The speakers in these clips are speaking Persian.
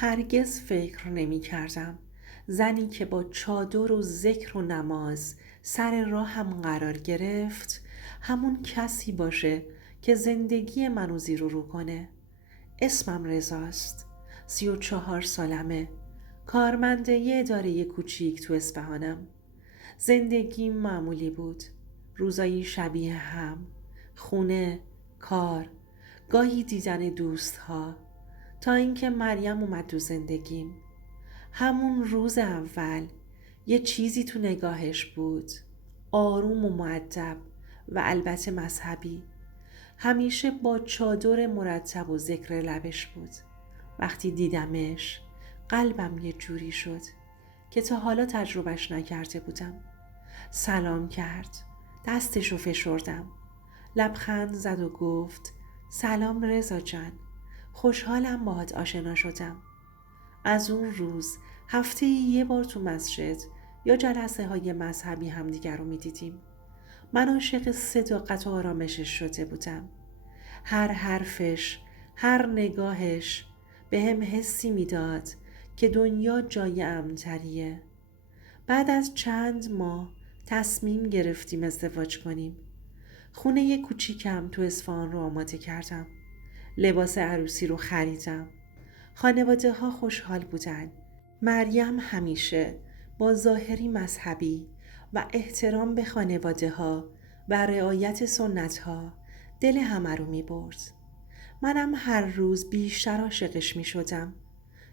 هرگز فکر نمی کردم زنی که با چادر و ذکر و نماز سر راهم قرار گرفت همون کسی باشه که زندگی منو زیر و رو کنه. اسمم رضاست. 34 سالمه. کارمند یه اداره کوچیک تو اصفهانم. زندگیم معمولی بود. روزایی شبیه هم. خونه، کار، گاهی دیدن دوستها، تا اینکه مریم اومد تو زندگیم. همون روز اول یه چیزی تو نگاهش بود، آروم و مؤدب و البته مذهبی. همیشه با چادر مرتب و ذکر لبش بود. وقتی دیدمش قلبم یه جوری شد که تا حالا تجربهش نکرده بودم. سلام کرد. دستشو فشردم. لبخند زد و گفت سلام رضا جان. خوشحالم باهات آشنا شدم. از اون روز هفته یه بار تو مسجد یا جلسه های مذهبی همدیگر رو می دیدیم. من عاشق صداقت و آرامشش شده بودم. هر حرفش، هر نگاهش به هم حسی میداد که دنیا جای امن‌تریه. بعد از چند ماه تصمیم گرفتیم ازدواج کنیم. خونه کوچیکم تو اصفهان رو آماده کردم. لباس عروسی رو خریدم. خانواده ها خوشحال بودن. مریم همیشه با ظاهری مذهبی و احترام به خانواده ها و رعایت سنت ها دل همه رو می برد. منم هر روز بیشتر عاشقش می شدم.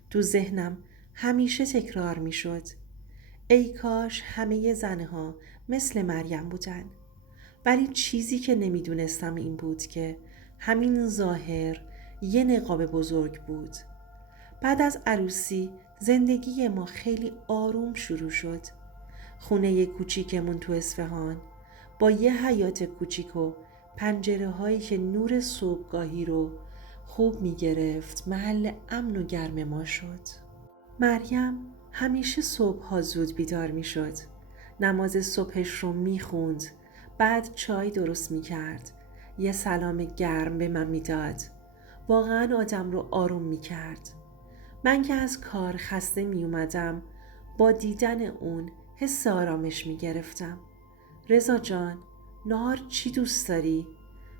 تو ذهنم همیشه تکرار می شد ای کاش همه زنها مثل مریم بودن. ولی چیزی که نمیدونستم این بود که همین ظاهر یه نقاب بزرگ بود. بعد از عروسی زندگی ما خیلی آروم شروع شد. خونه کوچیکمون تو اصفهان با یه حیاط کوچیک و پنجره هایی که نور صبحگاهی رو خوب می گرفت محل امن و گرم ما شد. مریم همیشه صبحها زود بیدار می شد. نماز صبحش رو می خوند. بعد چای درست می کرد. یه سلام گرم به من می داد. واقعا آدم رو آروم می کرد. من که از کار خسته می اومدم با دیدن اون حس آرامش می گرفتم. رضا جان، نهار چی دوست داری؟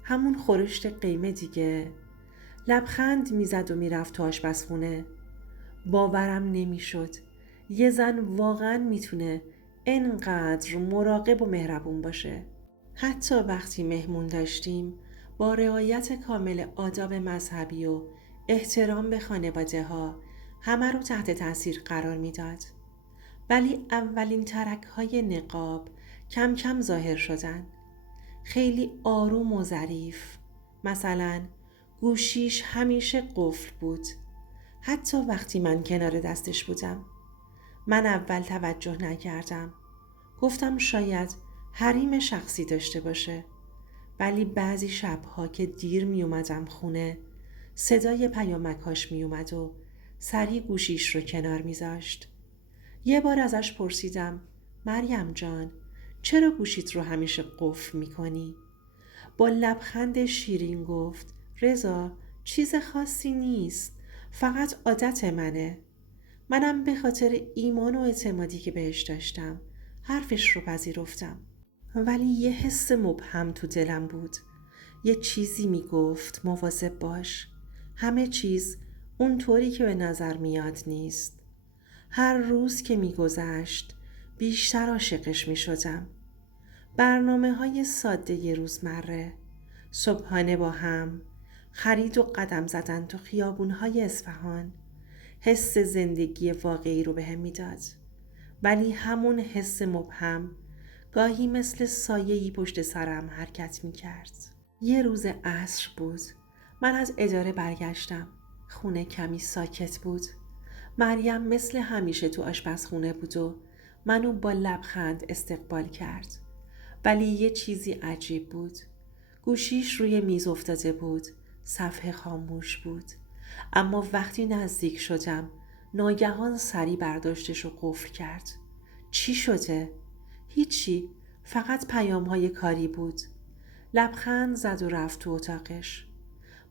همون خورشت قیمه دیگه. لبخند می زد و می رفت تو آشپزخونه. باورم نمی شد یه زن واقعا میتونه انقدر مراقب و مهربون باشه. حتی وقتی مهمون داشتیم با رعایت کامل آداب مذهبی و احترام به خانواده ها همه رو تحت تاثیر قرار میداد. ولی اولین ترک های نقاب کم کم ظاهر شدن. خیلی آروم و ظریف. مثلا گوشیش همیشه قفل بود. حتی وقتی من کنار دستش بودم. من اول توجه نکردم. گفتم شاید حریم شخصی داشته باشه. ولی بعضی شبها که دیر می اومدم خونه صدای پیامک‌هاش می اومد و سریع گوشیش رو کنار می زاشت. یه بار ازش پرسیدم مریم جان چرا گوشیت رو همیشه قفل می کنی؟ با لبخند شیرین گفت رضا چیز خاصی نیست، فقط عادت منه. منم به خاطر ایمان و اعتمادی که بهش داشتم حرفش رو پذیرفتم. ولی یه حس مبهم تو دلم بود. یه چیزی میگفت مواظب باش. همه چیز اونطوری که به نظر میاد نیست. هر روز که میگذشت بیشتر عاشقش میشدم. برنامه‌های ساده روزمره، صبحانه با هم، خرید و قدم زدن تو خیابون‌های اصفهان، حس زندگی واقعی رو بهم میداد. ولی همون حس مبهم گاهی مثل سایه‌ای پشت سرم حرکت می‌کرد. یه روز عصر بود. من از اداره برگشتم. خونه کمی ساکت بود. مریم مثل همیشه تو آشپزخونه بود و منو با لبخند استقبال کرد. ولی یه چیزی عجیب بود. گوشیش روی میز افتاده بود. صفحه خاموش بود. اما وقتی نزدیک شدم ناگهان سری برداشتش و قفل کرد. چی شده؟ هیچی، فقط پیام‌های کاری بود. لبخند زد و رفت تو اتاقش.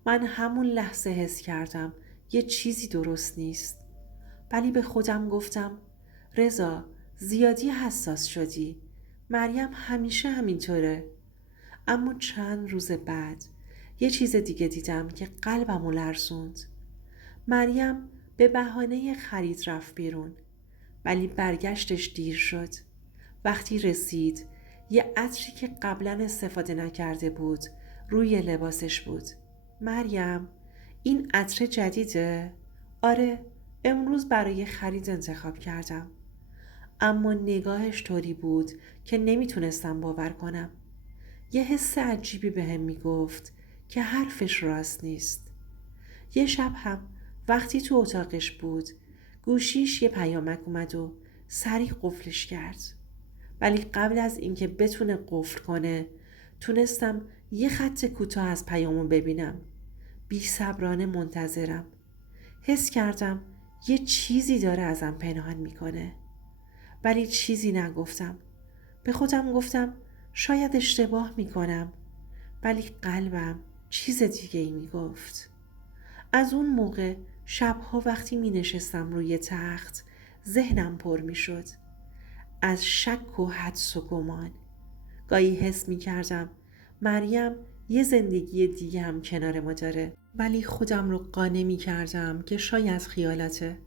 من همون لحظه حس کردم یه چیزی درست نیست. ولی به خودم گفتم رضا زیادی حساس شدی. مریم همیشه همینطوره. اما چند روز بعد یه چیز دیگه دیدم که قلبمو لرزوند. مریم به بهانه خرید رفت بیرون، ولی برگشتش دیر شد. وقتی رسید یه عطری که قبلا استفاده نکرده بود روی لباسش بود. مریم این عطر جدیده؟ آره، امروز برای خرید انتخاب کردم. اما نگاهش طوری بود که نمیتونستم باور کنم. یه حس عجیبی بهم میگفت که حرفش راست نیست. یه شب هم وقتی تو اتاقش بود گوشیش یه پیامک اومد و سریع قفلش کرد. ولی قبل از اینکه بتونه قفل کنه تونستم یه خط کوتاه از پیامو ببینم. بی‌صبرانه منتظرم. حس کردم یه چیزی داره ازم پنهان میکنه. ولی چیزی نگفتم. به خودم گفتم شاید اشتباه میکنم. ولی قلبم چیز دیگه ای میگفت. از اون موقع شبها وقتی می نشستم روی تخت ذهنم پر می شد. از شک و حدس و گمان. گاهی حس می کردم مریم یه زندگی دیگه هم کنار ما داره. ولی خودم رو قانع می کردم که شاید خیالاته.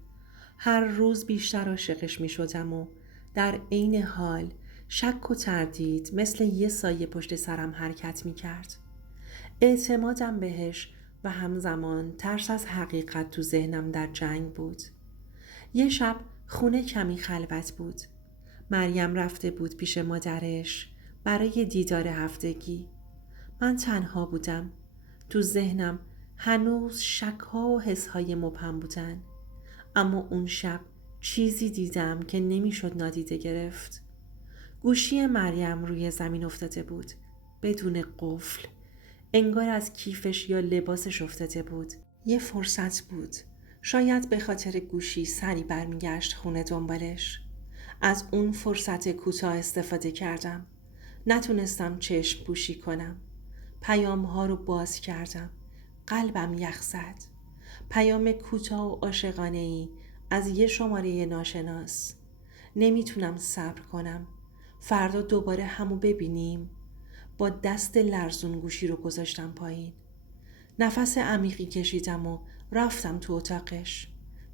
هر روز بیشتر عاشقش می شدم و در عین حال شک و تردید مثل یه سایه پشت سرم حرکت می کرد. اعتمادم بهش و همزمان ترس از حقیقت تو ذهنم در جنگ بود. یه شب خونه کمی خلوت بود. مریم رفته بود پیش مادرش برای دیدار هفتگی. من تنها بودم. تو ذهنم هنوز شک‌ها و حس‌های مبهم بودن. اما اون شب چیزی دیدم که نمیشد نادیده گرفت. گوشی مریم روی زمین افتاده بود بدون قفل. انگار از کیفش یا لباسش افتاده بود. یه فرصت بود. شاید به خاطر گوشی سری برمیگشت خونه دنبالش. از اون فرصت کوتاه استفاده کردم. نتونستم چشم پوشی کنم. پیام ها رو باز کردم. قلبم یخ زد. پیام کوتاه و عاشقانه‌ای از یه شماره ناشناس. نمیتونم صبر کنم. فردا دوباره همو ببینیم. با دست لرزون گوشی رو گذاشتم پایین. نفس عمیقی کشیدم و رفتم تو اتاقش.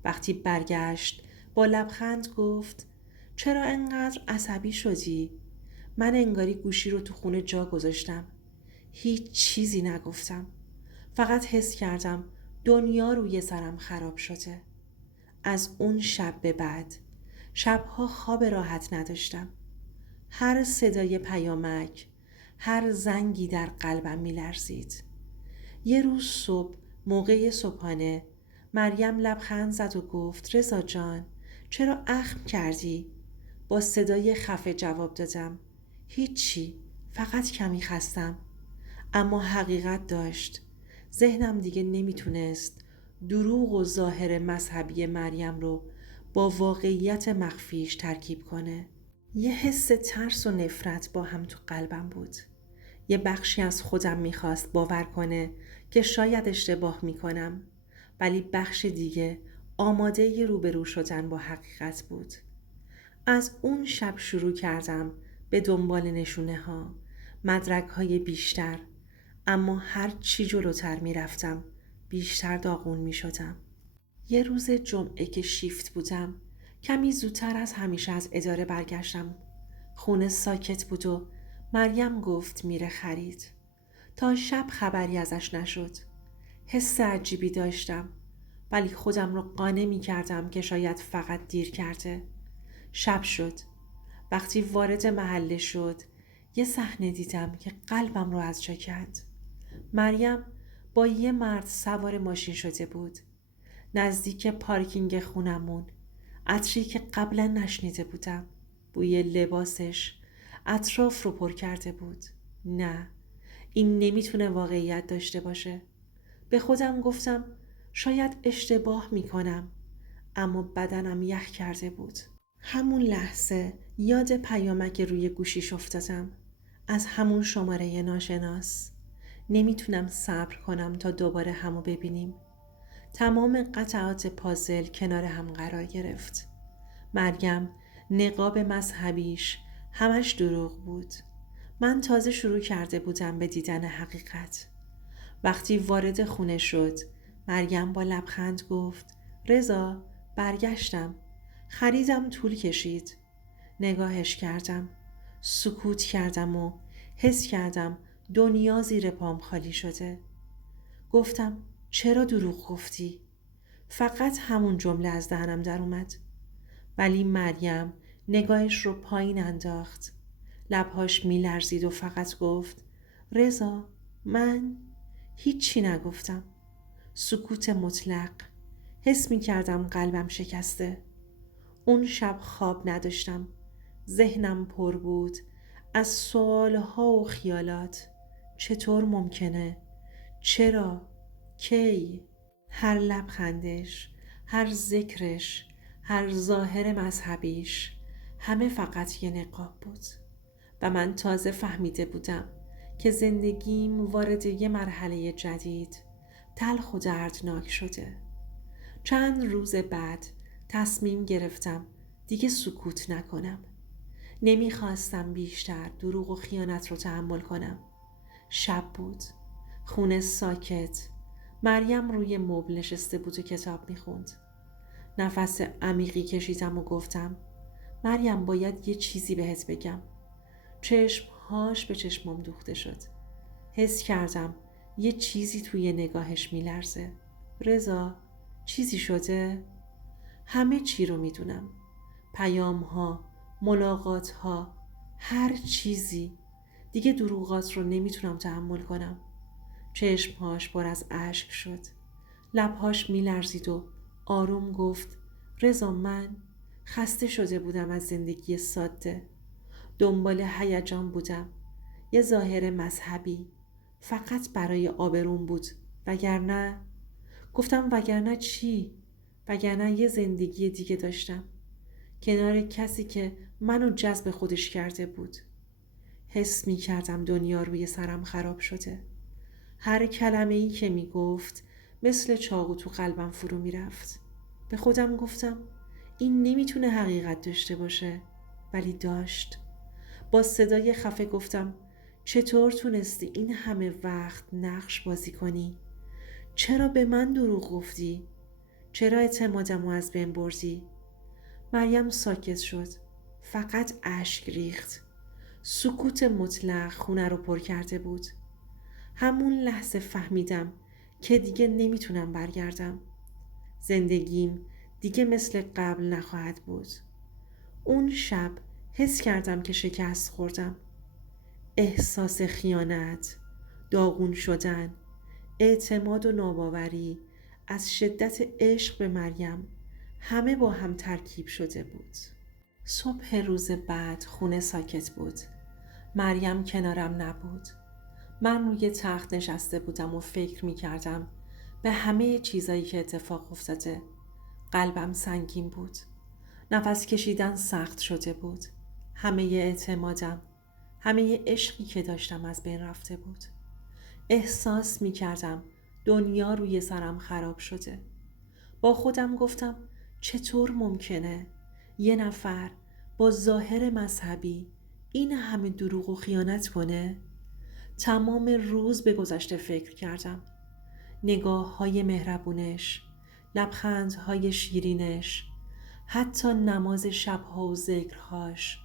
وقتی برگشت با لبخند گفت چرا انقدر عصبی شدی؟ من انگاری گوشی رو تو خونه جا گذاشتم. هیچ چیزی نگفتم. فقط حس کردم دنیا روی سرم خراب شده. از اون شب به بعد شبها خواب راحت نداشتم. هر صدای پیامک، هر زنگی در قلبم می‌لرزید. یه روز صبح موقع صبحانه مریم لبخند زد و گفت رضا جان چرا اخم کردی؟ با صدای خفه جواب دادم هیچی، فقط کمی خستم. اما حقیقت داشت. ذهنم دیگه نمیتونست دروغ و ظاهر مذهبی مریم رو با واقعیت مخفیش ترکیب کنه. یه حس ترس و نفرت با هم تو قلبم بود. یه بخشی از خودم میخواست باور کنه که شاید اشتباه میکنم، ولی بخش دیگه آماده روبرو شدن با حقیقت بود. از اون شب شروع کردم به دنبال نشونه ها، مدرک های بیشتر. اما هر چی جلوتر میرفتم بیشتر داغون میشدم. یه روز جمعه که شیفت بودم کمی زودتر از همیشه از اداره برگشتم. خونه ساکت بود و مریم گفت میره خرید. تا شب خبری ازش نشد. حس عجیبی داشتم، ولی خودم رو قانع می کردم که شاید فقط دیر کرده. شب شد. وقتی وارد محله شد یه صحنه دیدم که قلبم رو از جا کند. مریم با یه مرد سوار ماشین شده بود. نزدیک پارکینگ خونمون. عطری که قبلا نشنیده بودم. بوی لباسش اطراف رو پر کرده بود. نه، این نمیتونه واقعیت داشته باشه. به خودم گفتم شاید اشتباه میکنم، اما بدنم یخ کرده بود. همون لحظه یاد پیامک روی گوشیش افتادم. از همون شماره ناشناس. نمیتونم صبر کنم تا دوباره همو ببینیم. تمام قطعات پازل کنار هم قرار گرفت. مریم نقاب مذهبیش همش دروغ بود. من تازه شروع کرده بودم به دیدن حقیقت. وقتی وارد خونه شد، مریم با لبخند گفت: رضا، برگشتم. خریدم طول کشید. نگاهش کردم. سکوت کردم و حس کردم دنیا زیر پام خالی شده. گفتم: چرا دروغ گفتی؟ فقط همون جمله از دهنم در اومد. ولی مریم نگاهش رو پایین انداخت. لبهاش می لرزید و فقط گفت: رضا، من هیچی نگفتم. سکوت مطلق. حس می کردم قلبم شکسته. اون شب خواب نداشتم. ذهنم پر بود از سوالها و خیالات. چطور ممکنه؟ چرا؟ کی؟ هر لبخندش، هر ذکرش، هر ظاهر مذهبیش، همه فقط یه نقاب بود. و من تازه فهمیده بودم که زندگیم وارد یه مرحله جدید، تلخ و دردناک شده. چند روز بعد تصمیم گرفتم دیگه سکوت نکنم. نمیخواستم بیشتر دروغ و خیانت رو تحمل کنم. شب بود. خونه ساکت. مریم روی مبل نشسته بود و کتاب میخوند. نفس عمیقی کشیدم و گفتم: مریم، باید یه چیزی بهت بگم. چشمهاش به چشمم دوخته شد. حس کردم یه چیزی توی نگاهش میلرزه. رضا، چیزی شده؟ همه چی رو میدونم. پیام‌ها، ملاقات‌ها، هر چیزی. دیگه دروغات رو نمیتونم تحمل کنم. چشمهاش پر از اشک شد. لبهاش میلرزید و آروم گفت: رضا، من خسته شده بودم از زندگی ساده. دنبال هیجان بودم. یه ظاهر مذهبی. فقط برای آبروم بود. وگرنه... گفتم: وگرنه چی؟ وگرنه یه زندگی دیگه داشتم. کنار کسی که منو جذب خودش کرده بود. حس می کردم دنیا روی سرم خراب شده. هر کلمه‌ای که می گفت مثل چاقو تو قلبم فرو می رفت. به خودم گفتم: این نمیتونه حقیقت داشته باشه. ولی داشت. با صدای خفه گفتم: چطور تونستی این همه وقت نقش بازی کنی؟ چرا به من دروغ گفتی؟ چرا اعتمادمو از بین بردی؟ مریم ساکت شد. فقط اشک ریخت. سکوت مطلق خونه رو پر کرده بود. همون لحظه فهمیدم که دیگه نمیتونم برگردم. زندگیم دیگه مثل قبل نخواهد بود. اون شب حس کردم که شکست خوردم. احساس خیانت، داغون شدن، اعتماد و ناباوری از شدت عشق به مریم همه با هم ترکیب شده بود. صبح روز بعد خونه ساکت بود. مریم کنارم نبود. من روی تخت نشسته بودم و فکر می کردم به همه چیزایی که اتفاق افتاده. قلبم سنگین بود. نفس کشیدن سخت شده بود. همه اعتمادم، همه عشقی که داشتم از بین رفته بود. احساس می کردم دنیا روی سرم خراب شده. با خودم گفتم: چطور ممکنه یه نفر با ظاهر مذهبی این همه دروغ و خیانت کنه؟ تمام روز به گذشته فکر کردم. نگاه های مهربونش، لبخند های شیرینش، حتی نماز شبها و ذکرهاش،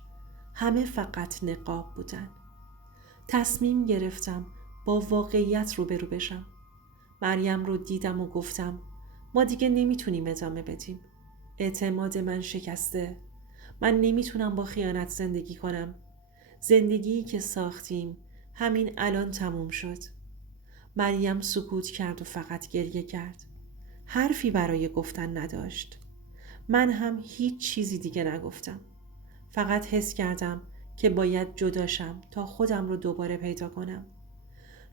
همه فقط نقاب بودن. تصمیم گرفتم با واقعیت روبرو بشم. مریم رو دیدم و گفتم: ما دیگه نمیتونیم ادامه بدیم. اعتماد من شکسته. من نمیتونم با خیانت زندگی کنم. زندگیی که ساختیم همین الان تموم شد. مریم سکوت کرد و فقط گریه کرد. حرفی برای گفتن نداشت. من هم هیچ چیزی دیگه نگفتم. فقط حس کردم که باید جداشم تا خودم رو دوباره پیدا کنم.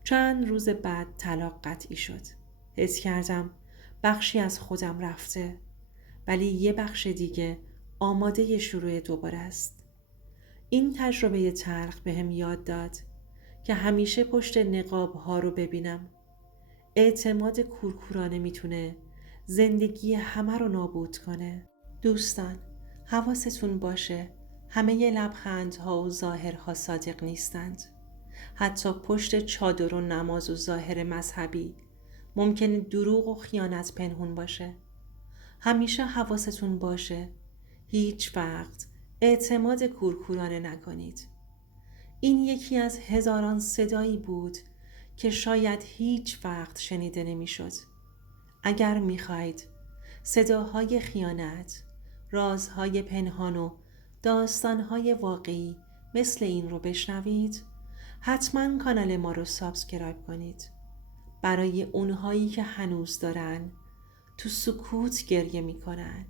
چند روز بعد طلاق قطعی شد. حس کردم بخشی از خودم رفته، ولی یه بخش دیگه آماده شروع دوباره است. این تجربه تلخ بهم یاد داد که همیشه پشت نقاب ها رو ببینم. اعتماد کورکورانه میتونه زندگی همه رو نابود کنه. دوستان، حواستون باشه همه لبخندها و ظاهرها صادق نیستند. حتی پشت چادر و نماز و ظاهر مذهبی ممکنه دروغ و خیانت پنهون باشه. همیشه حواستون باشه هیچ وقت اعتماد کورکورانه نکنید. این یکی از هزاران صدایی بود که شاید هیچ وقت شنیده نمیشد. اگر میخواید صداهای خیانت، رازهای پنهان و داستانهای واقعی مثل این رو بشنوید، حتما کانال ما رو سابسکرایب کنید. برای اونهایی که هنوز دارن تو سکوت گریه میکنن.